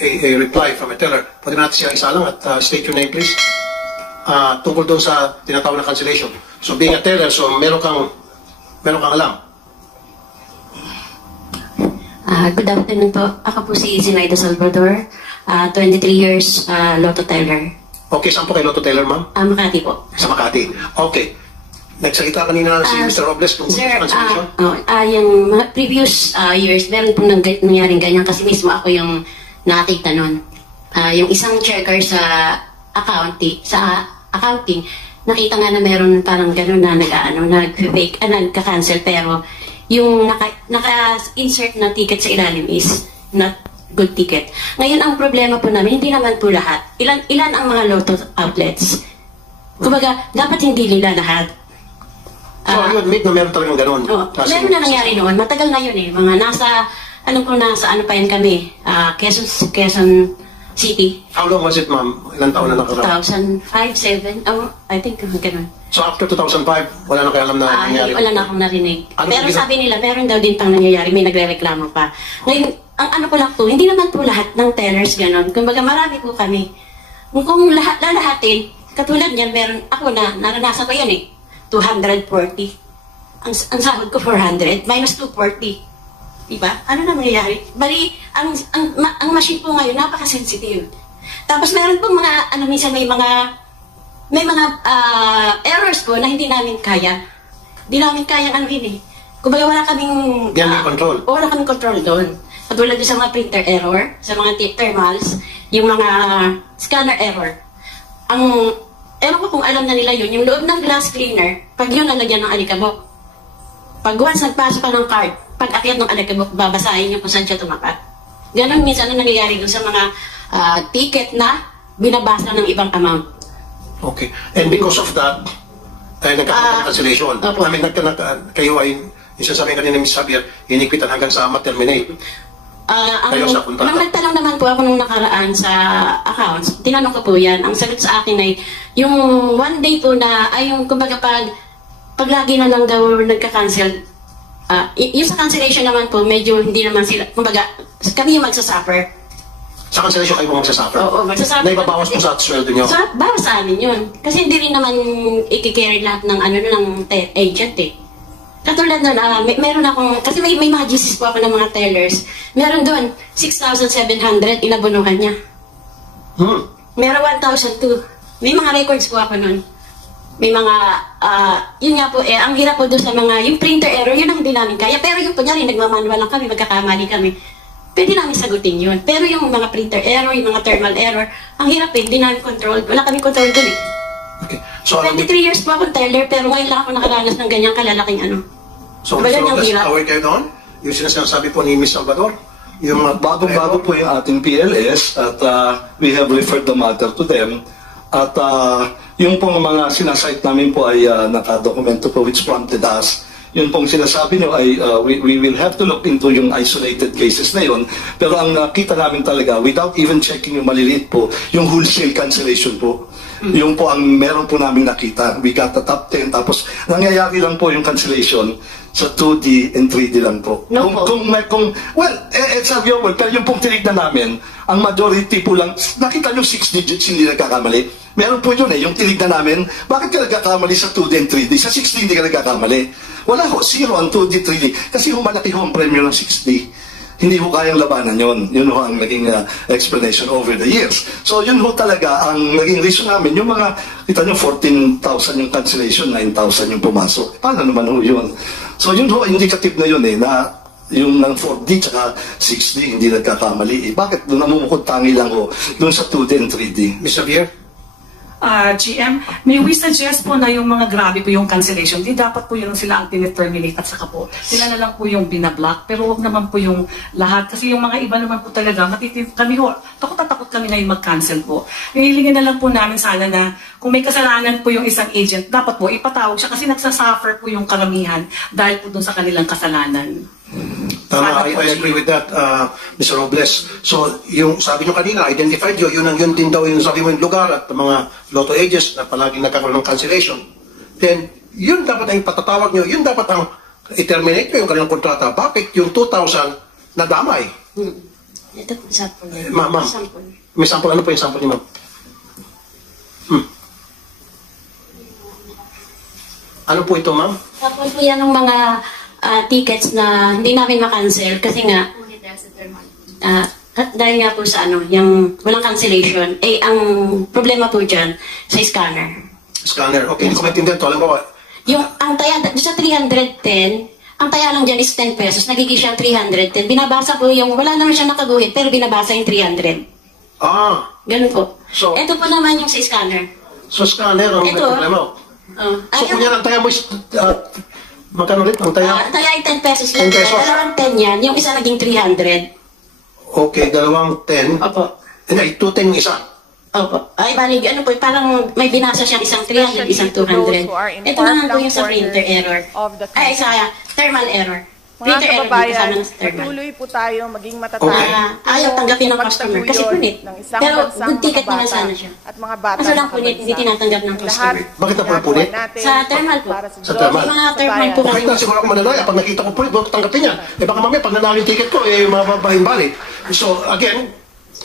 a reply from a teller. Pwede natin siya isa lang at state your name please. Tungkol doon sa tinatawag na cancellation. So being a teller, so meron kang alam. Good afternoon po. Ako po si Zinaida Salvador, 23 years Lotto teller. Okay, saan po kayo Lotto teller, ma'am? Makati po. Sa Makati. Okay. Nagsalita kanina si Mr. Robles tungkol sa cancellation? Yung mga previous years, meron po nangyaring ganyan kasi mismo ako yung nakakita nun. Yung isang checker sa accounting, nakita nga na meron parang gano'n na nag-fake, nagka-cancel, pero yung naka-insert na ticket sa ilalim is not good ticket. Ngayon, ang problema po namin, hindi naman po lahat. Ilan ang mga Lotto outlets? Kumbaga, dapat hindi nila lahat. So, yun, meron talagang gano'n. Meron na nangyari noon. Matagal na yun eh. Mga nasa ano pa yan kami. Quezon City. How long was it, ma'am? Ilang taon na nakaraan? 2005, 2007. I think gano'n. So, after 2005, wala na kayo alam na nangyari? Wala na akong narinig. Pero sabi nila, meron daw din pang nangyayari. May nagre-reklamo pa. Ngayon, ang ano ko lang po, hindi naman po lahat ng tellers gano'n. Kumbaga, marami po kami. Kung lalahatin, katulad niyan, meron ako naranasan ko yan eh. 240. Ang sahod ko 400 minus 240. Diba? Ano na mangyayari? Bali, ang machine po ngayon napaka-sensitive. Tapos meron pong mga minsan may mga errors po na hindi namin kaya. Hindi namin kaya Kumbaga wala kaming control. Wala kaming control doon. Katulad sa mga printer error, sa mga thermals, yung mga scanner error. Ewan ko kung alam na nila yun, yung loob ng glass cleaner, pag yun nalagyan ng alikabok. Pag once nagpasok ka ng card, pag akyat ng alikabok, babasahin yung kung saan siya tumapat. Ganon minsan ang nangyayari doon sa mga ticket na binabasa ng ibang amount. Okay. And because of that, nagkakaroon ng cancellation. I mean, kayo ay, yung sasabihin kanina ni Ms. Javier, inikwitan hanggang sa ma-terminate. Nang nagtanong naman po ako nung nakaraan sa accounts, tinanong ko po yan, ang sagot sa akin ay, yung one day po na, ay yung kumbaga pag lagi na lang daw nagka-cancel, yung sa cancellation naman po, medyo hindi naman sila, kumbaga, kami yung magsasuffer. Sa cancellation kayo magsasuffer? Oo, magsasuffer. Naibabawas po sa sweldo nyo? Bawas sa amin yun. Kasi hindi rin naman i-carry lahat ng ng agent eh. Katulad nun, meron akong, kasi may mga GCs po ako ng mga tellers. Meron doon, 6,700, inabunuhan niya. Meron 1,002. May mga records po ako nun. May mga, yun nga po, ang hirap po doon sa mga, yung printer error, yun ang hindi namin kaya. Pero yung kunyari, nagmamanual lang kami, magkakamali kami. Pwede namin sagutin yun. Pero yung mga printer error, yung mga thermal error, ang hirap eh, hindi namin control. Wala kami control doon eh. Okay. So, 23 years po akong teller, pero ngayon lang ako nakaranas ng ganyang kalalaking So, Mr. Robles, aware kayo doon? Yung sinasabi po ni Ms. Salvador? Yung bagong-bago po yung ating PLS at we have referred the matter to them. At yung pong mga sinasite namin po ay nakadokumento po which prompted us. Yun pong sinasabi nyo ay we will have to look into yung isolated cases na yun. Pero ang nakita namin talaga, without even checking yung maliliit po, yung wholesale cancellation po. Yung po ang meron po namin nakita. We got the top 10, tapos nangyayari lang po yung cancellation sa 2D and 3D lang po. No, it's available, pero yung pong tinignan namin, ang majority po lang, nakita nyo 6 digits hindi nagkakamali. Meron po yun yung tinignan namin, bakit ka nagkakamali sa 2D and 3D? Sa 6D hindi ka nagkakamali. Wala ho, 0 ang 2D, 3D. Kasi malaki ho ang premyo ng 6D. Hindi ho kayang labanan yun. Yun ho ang naging explanation over the years. So yun ho talaga ang naging reason namin. Yung mga, kita nyo, 14,000 yung cancellation, 9,000 yung pumasok. Paano naman ho yun? So yun ho, indicative na yun na yung ng 4D tsaka 6D hindi nagkakamali. Bakit doon namumukod tangi lang ho? Doon sa 2D and 3D. Ms. Javier? GM, may we suggest po na yung mga grabe po yung cancellation, di dapat po yun sila ang tineterminate at saka po, sila na lang po yung binablock, pero huwag naman po yung lahat, kasi yung mga iba naman po talaga, kami ho, takot na takot kami ngayon mag-cancel po. Hihilingin na lang po namin sana na kung may kasalanan po yung isang agent, dapat po ipatawag siya kasi nagsasuffer po yung karamihan dahil po dun sa kanilang kasalanan. Tama, I agree with that, Mr. Robles. So, yung sabi nyo kanina, identified yun din daw yung sabi mo yung lugar at mga lotto agents na palaging nagkakaroon ng cancellation. Then, yun dapat ang patatawag nyo, yun dapat ang i-terminate nyo yung kanilang kontrata. Bakit yung 2,000 nadamay? Ito po, sample. Ma'am. Sample. May sample. Ano po yung sample ni ma'am? Ano po ito, ma'am? Tapos po yan ng mga tickets na hindi namin makancel kasi nga dahil nga po sa yung walang cancellation, ang problema po dyan sa scanner. Scanner. Okay, hindi ko maintindihan ito. Alam mo, Ang taya, sa 310, ang taya lang dyan is 10 pesos, nagiging siyang 310. Binabasa po wala naman siya nakaguhit, pero binabasa yung 300. Ganun po. So- Ito po naman yung sa scanner. so scanner ang may Ito. problema. So, kunya ang taya mo is, magkano ulit ang taya? Ang taya ay 10 pesos lang. 10 pesos. Dalawang 10 yan, yung isa naging 300. Okay, dalawang 10. Opo. Hindi, 210 yung isa. Opo. Ay, bali, po, parang may binasa siyang isang 300, isang 200. Ito naman po yung sa printer error. Ay, sa thermal error. Mga Printer error dito kababayan, kasama ng thermal. patuloy po tayo maging matatag. Okay. Ayaw tanggapin ng customer kasi punit. ng isang Pero bansang good ticket mga naman bata sana siya. At mga bata Kaso lang punit, hindi tinatanggap ng customer. Bakit na po punit? Sa thermal po. Sa thermal. Yung mga thermal po Kahit na siguro ako manalaya, pag nakita ko po, huwag tanggapin yan. Baka mamaya, pag nanalo yung ticket ko, mababahin-bali. So, again,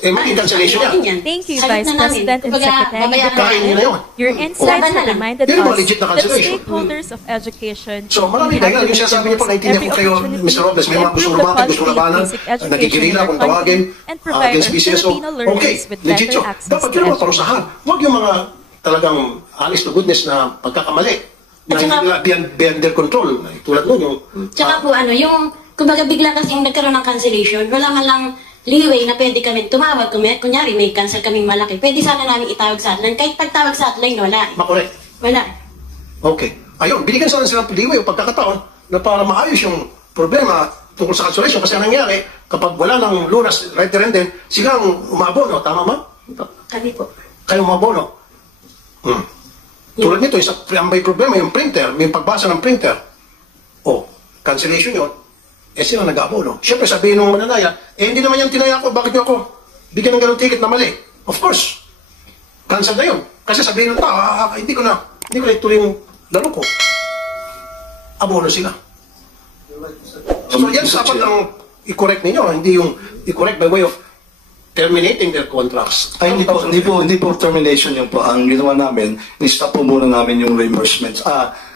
maging cancellation yan. Thank you, Vice President and Secretary. Kain nyo na yun. Your insights have reminded Yun ba us legit na that cancellation? stakeholders of education So, maraming dahilan. Yung sinasabi niyo po, naintindihan ko kayo, Mr. Robles, may mga gusto lumapit, gusto labanan, nagigirila kung tawagin, against PCSO. Okay, legit yun. Dapat yun ang parusahan. Huwag yung mga talagang honest to goodness na pagkakamali. Na hindi nila beyond their control. Tulad nun yung... Tsaka po yung, kumbaga bigla kasing nagkaroon ng cancellation, wala man lang leeway na pwede kami tumawag. Kunyari may cancel kaming malaki, pwede sana namin itawag sa hotline. Kahit pagtawag sa hotline, wala. Makorek. Wala. Okay. Ayun, binigyan sana silang leeway o pagkakataon na para maayos yung problema tungkol sa cancellation. Kasi ang nangyari, kapag wala ng lunas right there and then, sila ang umabono. Tama ba? Kami po. Kayo umabono. Tulad nito, may problema yung printer, may pagbasa ng printer. Cancellation yun. Sila nag-abono. Siyempre, sabihin ng mananaya, hindi naman yan tinaya ko, bakit nyo ako bigyan ng ganong ticket na mali? Of course. Cancel na yun. Kasi sabihin ng tao, hindi ko na ituloy yung laro ko. Abono sila. So, yan dapat ang i-correct ninyo, hindi yung i-correct by way of terminating their contracts. Ay, hindi po termination yun po. Ang ginawa namin, ni-stop po muna namin yung reimbursements.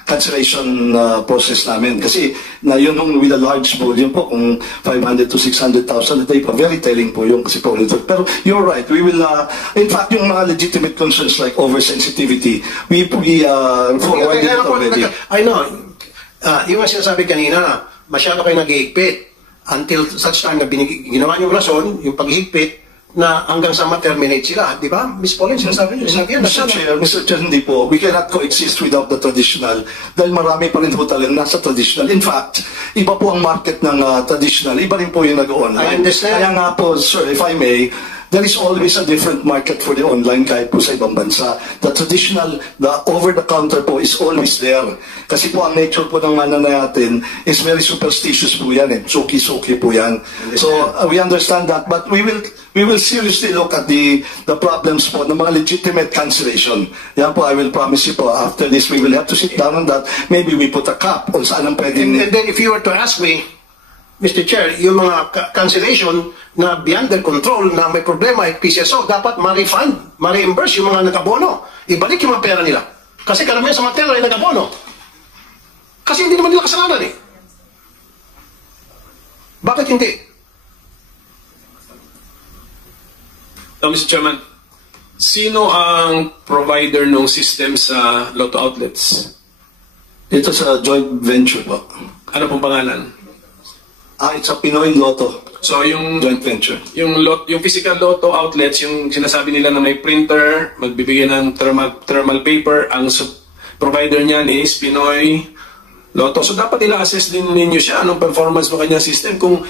Cancellation process namin. Kasi na yun with a large volume po, kung 500 to 600,000 a day po, very telling po yung kasi po. Pero you're right, we will, in fact, yung mga legitimate concerns like oversensitivity, we forwarded it already. I know. Yung sinasabi kanina, masyado kayo nag-iigpit until such time na ginawa niyong rason, yung paghihigpit, na hanggang sa ma-terminate sila, di ba? Miss Pauline, sinasabi niyo, sinabi yan. Mr. Chair, hindi po. We cannot coexist without the traditional dahil marami pa rin po talagang nasa traditional. In fact, iba po ang market ng traditional. Iba rin po yung nag-online. I understand. Kaya nga po, sir, if I may, there is always a different market for the online kahit po sa ibang bansa. The traditional, the over-the-counter po is always there. Kasi po ang nature po ng mana natin is very superstitious po yan. Suki-suki po yan. So we understand that, but we will seriously look at the problems po ng mga legitimate cancellation. Yan po, I will promise you po, after this we will have to sit down on that. Maybe we put a cap on saan ang pwedeng... And then if you were to ask me, Mr. Chair, yung mga cancellation na beyond their control na may problema ay PCSO, dapat ma-refund, ma-reimburse yung mga nag-abono. Ibalik yung mga pera nila. Kasi karamihan sa mga teller ay nag-abono. Kasi hindi naman nila kasalanan eh. Bakit hindi? Mr. Chairman, sino ang provider ng system sa Lotto outlets? Ito sa joint venture po. Ano pong pangalan? It's a Pinoy Lotto So yung joint venture. yung physical Lotto outlets, yung sinasabi nila na may printer, magbibigay ng thermal paper, ang provider niyan is Pinoy Lotto. So dapat ila-assess din ninyo siya anong performance ng kanyang system kung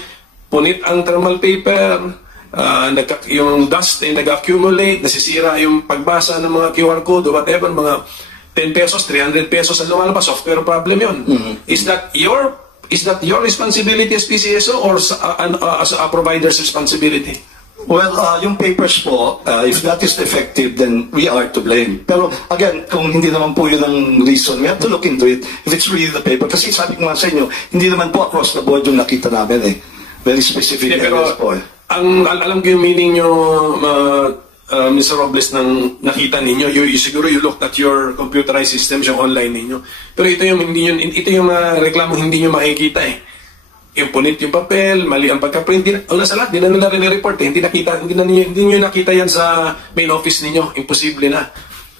punit ang thermal paper, yung dust ay nag-accumulate, nasisira yung pagbasa ng mga QR code o whatever, mga 10 pesos, 300 pesos ang lumalabas, software problem yun. Is that your responsibility as PCSO or as a provider's responsibility? Well, yung papers po, if that is effective, then we are to blame. Pero again, kung hindi naman po yun ang reason, we have to look into it if it's really the paper. Kasi sabi ko nga sa inyo, hindi naman po across the board yung nakita namin eh. Very specific areas po eh. alam ko yung meaning nyo, Mr. Robles, nang nakita ninyo. Siguro you looked at your computerized systems, yung online ninyo. Pero ito yung reklamo hindi nyo makikita eh. Yung punit yung papel, mali ang pagka-print. Una sa lahat, di na nila rin-report eh. Hindi nyo nakita yan sa main office ninyo. Imposible na.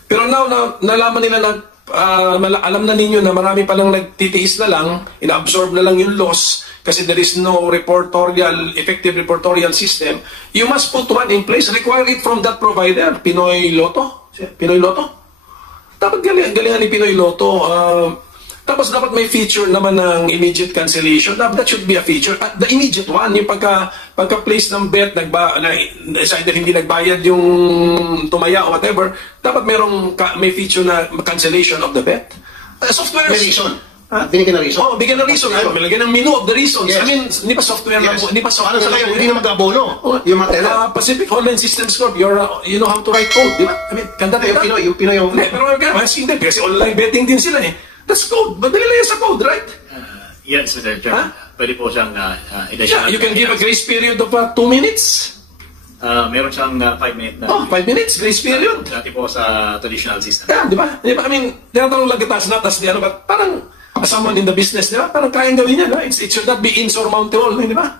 Pero now, nalaman nila na, alam na ninyo na marami palang nagtitiis na lang, ina-absorb na lang yung loss kasi there is no effective reportorial system. You must put one in place. Require it from that provider, Pinoy Lotto. Pinoy Lotto? Dapat galingan ni Pinoy Lotto. Tapos dapat may feature naman ng immediate cancellation. That should be a feature. The immediate one, yung pagka-place ng bet, either hindi nagbayad yung tumaya o whatever, dapat may feature na cancellation of the bet. Software. May reason. Binigyan na reason. Oh, bigyan ng reason. Malagyan ng menu of the reasons. Yes. I mean, hindi pa software Yes. hindi pa software. Paano sa kayo, hindi na mag-abono? Yung mga teller. Pacific Online Systems Corp, you know how to write code, di ba? I mean, kanda Yung Pinoy yung... Pero asking them, kasi online betting din sila eh. That's code. Madali lang yan sa code, right? Yes, Mr. Chairman. Pwede po siyang Yeah, you can give a grace period of 2 minutes. Meron siyang 5 minute na. 5 minutes, grace period. Dati po sa traditional system. Yeah, di ba? I mean, tinatanong lang kita not as but parang someone in the business, di ba? Parang kayang gawin yan, no? It should not be insurmountable, di ba?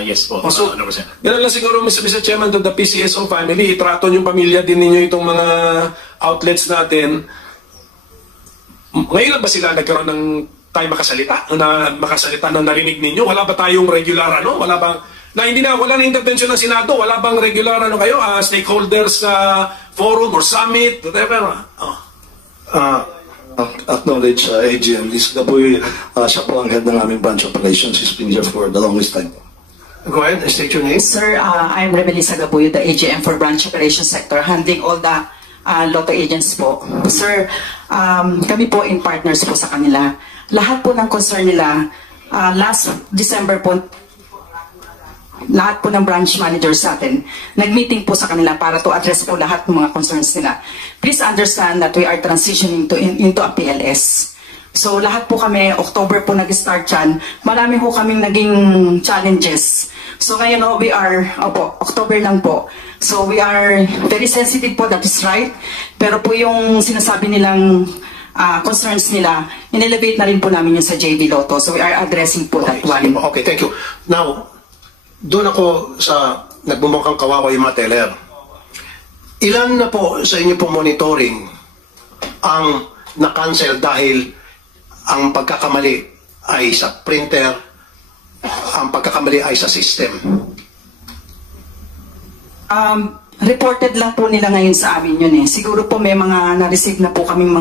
Yes po, So, 100%. ganun lang siguro, Mr. Chairman, to the PCSO family, itrato yung pamilya din ninyo itong mga outlets natin. Ngayon lang ba sila nagkaroon ng tayo makasalita na narinig ninyo? Wala ba tayong regular Wala bang wala na intervention ng Senado? Wala bang regular kayo? Stakeholders forum or summit? Whatever. Acknowledge AGM. This Gaboy, siya po ang head ng aming branch operations. He's been here for the longest time. Go ahead, state your name. Sir, I'm Remelisa Gabuyo, the AGM for Branch Operations Sector, handling all the Lotto agents po. Sir, kami po in partners po sa kanila. Lahat po ng concern nila, last December po, lahat po ng branch managers sa atin, nag-meeting po sa kanila para to address po lahat ng mga concerns nila. Please understand that we are transitioning into a PLS. So lahat po kami, October po nag-start yan. Marami po kaming naging challenges. So ngayon we are, October lang po. So we are very sensitive po, that is right. Pero po yung sinasabi nilang concerns nila, in-elevate na rin po namin yun sa JV Lotto. So we are addressing po that one. Okay, thank you. Now, doon ako sa nagbumukhang kawawa yung mga teller. Ilan na po sa inyo pong monitoring ang na-cancel dahil ang pagkakamali ay sa printer, ang pagkakamali ay sa system? Reported lang po nila ngayon sa amin yun eh. Siguro po may mga na-receive na po kaming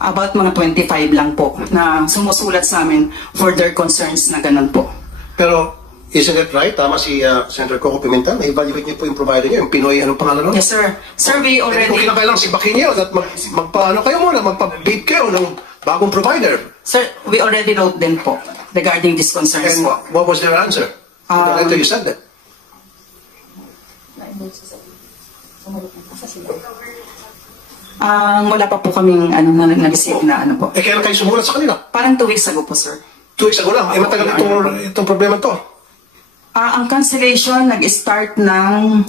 about mga 25 lang po na sumusulat sa amin for their concerns na ganun po. Pero, isn't it right? Tama si Senator Coco Pimentel. Na-evaluate niyo po yung provider niyo, yung Pinoy, anong pangalan nun? Yes, sir. Sir, we Kung already... kinakailangan si Bakinyo at magpaano kayo muna, magpa-bid kayo ng bagong provider. Sir, we already wrote them po regarding these concerns And po. what was their answer? The letter you said that. Wala pa po kaming na-receive na po. Kailan kayo sumulat sa kanila? Parang 2 weeks ago po, sir. 2 weeks ago lang. Matagal itong problema to. Ang cancellation nag-start ng...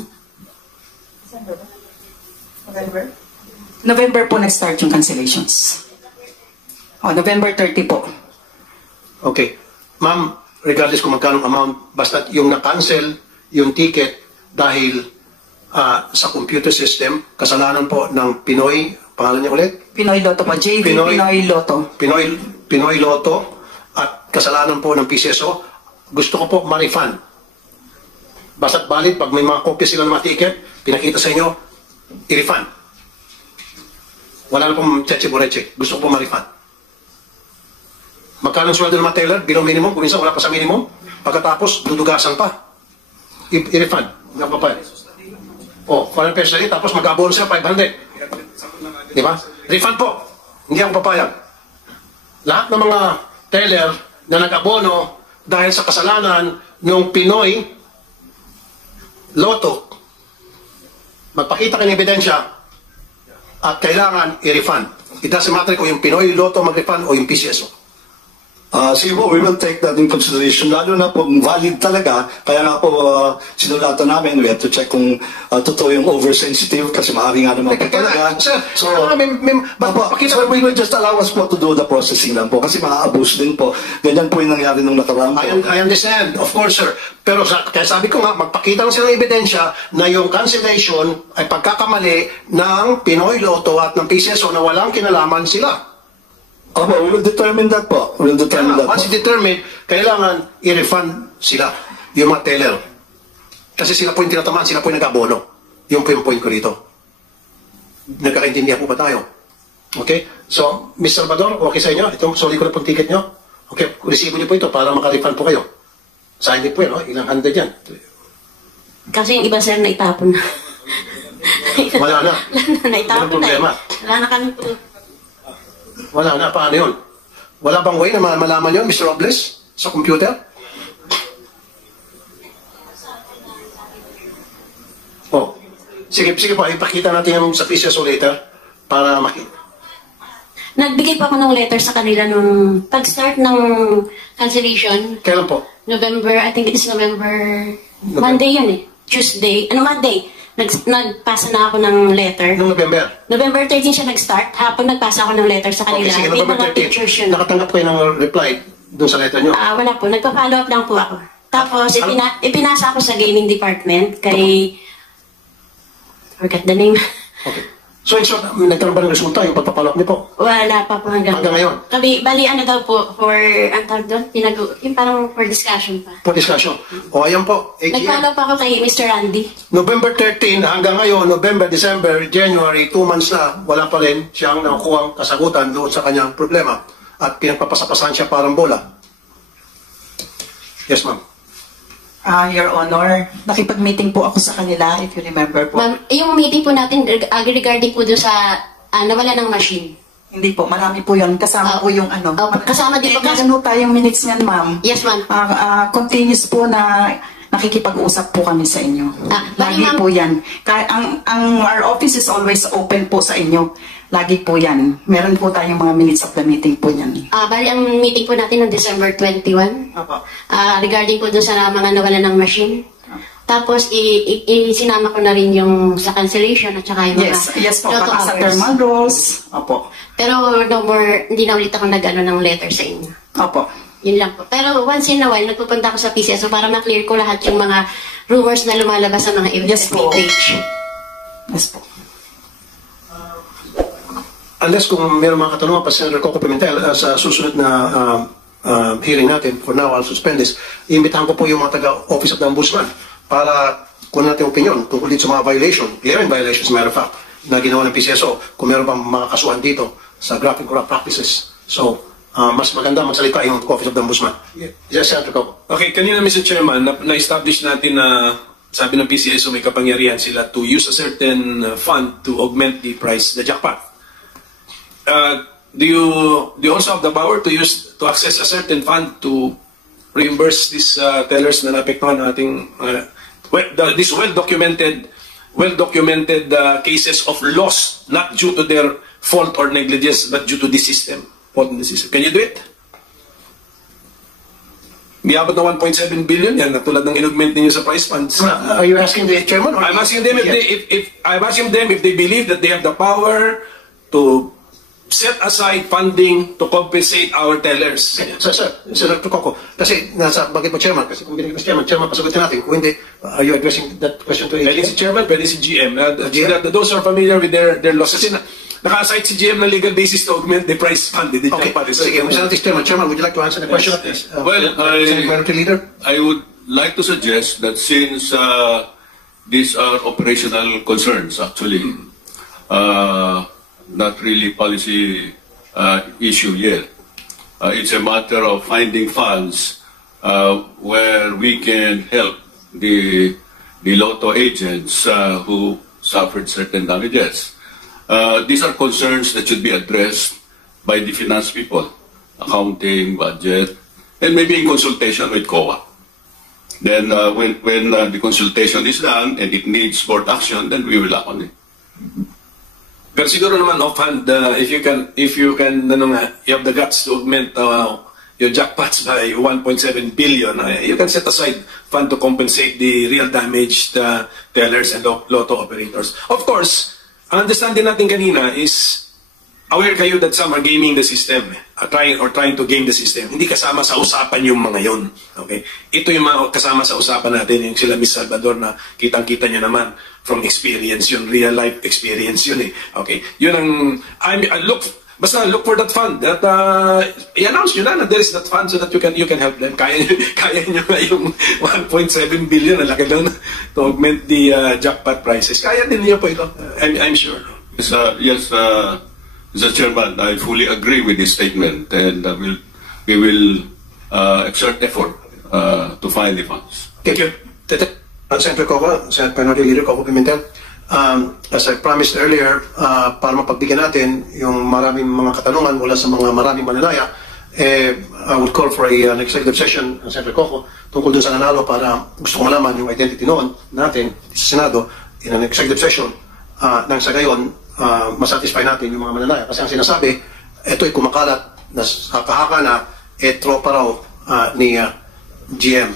November po nag-start yung cancellations. November 30 po. Okay. Ma'am, regardless kung magkano amount, basta yung na-cancel, yung ticket, dahil sa computer system, kasalanan po ng Pinoy, pangalan niya ulit? Pinoy Lotto po. JV Pinoy Lotto. Pinoy Lotto, at kasalanan po ng PCSO, gusto ko po ma-refund. Basta't valid, pag may mga kopya sila ng mga ticket, pinakita sa inyo, i-refund. Wala na pong cheche-bureche. Gusto ko po ma-refund. Magkano ang sweldo ng mga teller? Below minimum, kung minsan wala pa sa minimum. Pagkatapos, dudugasan pa. I-refund. Hindi ako papayag. 400 pesos na rin, tapos mag-abono siya 500. Di ba? Refund po. Hindi ako papayag. Lahat ng mga teller na nag-abono dahil sa kasalanan ng Pinoy Lotto, magpakita kayo ng ebidensya at kailangan i-refund. It doesn't matter kung yung Pinoy Lotto mag-refund o yung PCSO. Sige po, we will take that in consideration. Lalo na po, valid talaga. Kaya nga po, sinulatan namin, we have to check kung totoo yung oversensitive kasi maaari nga naman po talaga. Sir, So, pakita we will just allow us po to do the processing lang po kasi maa-abuse din po. Ganyan po yung nangyari nung nakaraan po. I understand, of course, sir. Pero kaya sabi ko nga, magpakita lang sila ng ebidensya na yung cancellation ay pagkakamali ng Pinoy Lotto at ng PCSO na walang kinalaman sila. Opo, we will determine that po. We will determine that po. Once determined, kailangan i-refund sila, yung mga teller. Kasi sila po yung tinatamaan, sila po yung nag-abono. Yung po yung point ko rito. Nagkakaintindihan po ba tayo? Okay? So, Ms. Salvador, okay sa inyo? Itong soli ko na pong ticket nyo? Okay, resibo niyo po ito para maka-refund po kayo. Sign niyo po yun, ilang hundred yan. Kasi yung iba, sir, naitapon na. Wala na. Naitapon Walang problema. Wala na kami po. Wala na, paano yun? Wala bang way na malaman yun, Mr. Robles? Sa computer? Oh. Sige po, ipakita natin yung sa PCSO later para makita. Nagbigay pa ako ng letter sa kanila nung pag-start ng cancellation. Kailan po? November, I think it is November. Monday yun eh. Tuesday. Monday? Nagpasa na ako ng letter. Noong November? November 13 siya nag-start. Hapon nagpasa ako ng letter sa kanila. Okay, sige, May November mga pictures 13. yun. Nakatanggap kayo ng reply doon sa letter nyo? Wala po. Nagpa-follow up lang po ako. Tapos, ipinasa ako sa gaming department kay... Forgot the name. Okay. So, in short, nagkaroon ba ng resulta yung pagpapalok niyo po? Wala pa po hanggang ngayon? Bali, ano daw po, for, ang tawag doon, yung parang for discussion pa. For discussion. O, ayan po. Nag-follow pa ako kay Mr. Randy. November 13 hanggang ngayon, November, December, January, 2 months na, wala pa rin siyang nakukuhang kasagutan doon sa kanyang problema. At pinagpapasapasahan siya parang bola. Yes, ma'am. Your Honor, nakipag-meeting po ako sa kanila, if you remember po. Ma'am, yung meeting po natin regarding po doon sa nawala ng machine. Hindi po, marami po yun. Kasama po yung ano. Kasama din po. Meron tayong minutes niyan, ma'am. Yes, ma'am. Continuous po na nakikipag-usap po kami sa inyo. Lagi po yan. Our office is always open po sa inyo. Lagi po yan. Meron po tayong mga minutes of the meeting po yan. Bali, ang meeting po natin noong December 21. Opo. Regarding po doon sa mga nawala ng machine. Tapos, sinama ko na rin yung sa cancellation at saka yung mga Yes po, Lotto pati sa hours. thermal rolls. Opo. Pero no more, hindi na ulit ako nag-ano ng letter sa inyo. Opo. Yun lang po. Pero once in a while, nagpupunta ako sa PCSO para ma-clear ko lahat yung mga rumors na lumalabas sa mga FB page. Yes po. Unless kung mayroong mga katanungan pa Senator Coco Pimentel sa susunod na hearing natin, for now I'll suspend this, iimbitahan ko po yung mga taga-Office of the Ombudsman para kung natin opinion tungkol dito sa mga violation, clear violations, matter of fact, na ginawa ng PCSO, kung meron pang mga kasuhan dito sa graft and corrupt practices. So, mas maganda magsalita yung Office of the Ombudsman. Yes, Senator Coco. Okay, kanina Mr. Chairman, na-establish natin na sabi ng PCSO may kapangyarihan sila to use a certain fund to augment the price, the jackpot. Do you also have the power to access a certain fund to reimburse these tellers na naapektuhan ng ating these well-documented cases of loss not due to their fault or negligence but due to the system, fault in the system? Can you do it? May abot na 1.7 billion yan, tulad ng inaugment ninyo sa prize funds. Are you asking the chairman? Or I'm asking them if they believe that they have the power to set aside funding to compensate our tellers. Senator Coco, kasi nasa bagay mo chairman, kasi kung binigay mo chairman, pasagutin natin. Kung hindi, are you addressing that question to AGM? Pwede si chairman, pwede si GM. Those are familiar with their losses. Kasi naka-aside si GM na legal basis to augment the price fund. Okay, sige. Chairman, would you like to answer the question? Minority Leader? I would like to suggest that since these are operational concerns, actually, not really policy issue yet. It's a matter of finding funds where we can help the Lotto agents who suffered certain damages. These are concerns that should be addressed by the finance people, accounting, budget, and maybe in consultation with COA. Then when the consultation is done and it needs board action, then we will act on it. Pero siguro naman offhand, if you can, you have the guts to augment your jackpots by 1.7 billion, you can set aside fund to compensate the real damaged tellers and lotto operators. Of course, understand din natin kanina is aware kayo that some are gaming the system, trying to game the system. Hindi kasama sa usapan yung mga yon. Okay? Ito yung mga kasama sa usapan natin, yung sila Miss Salvador na kitang-kita niya naman from experience yun, real life experience yun eh. Okay? Yun ang, basta look for that fund. That i-announce nyo na there is that fund so that you can help them. Kaya nyo na yung 1.7 billion na laki doon to augment the jackpot prices. Kaya din niyo po ito. I'm sure. Yes, Mr. Chairman, I fully agree with this statement, and we will exert effort to find the funds. Thank you. Senator Coco, Senator Minority Leader Coco Pimentel, as I promised earlier, para mapagbigyan natin yung maraming mga katanungan mula sa mga maraming mananaya, I would call for an executive session, Senator Coco, tungkol dun sa nanalo para gusto ko malaman yung identity noon natin sa Senado in an executive session nang sa gayon, masatisfy natin yung mga mananaya. Kasi ang sinasabi, ito'y kumakalat na sa kahaka na tropa raw ni GM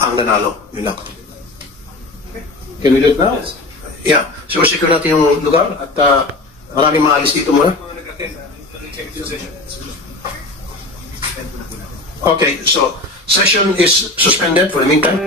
ang nanalo. Yun lang. Can we do it now? Yeah. So, secure natin yung lugar at maraming mga alis dito muna. Okay, so session is suspended for the meantime.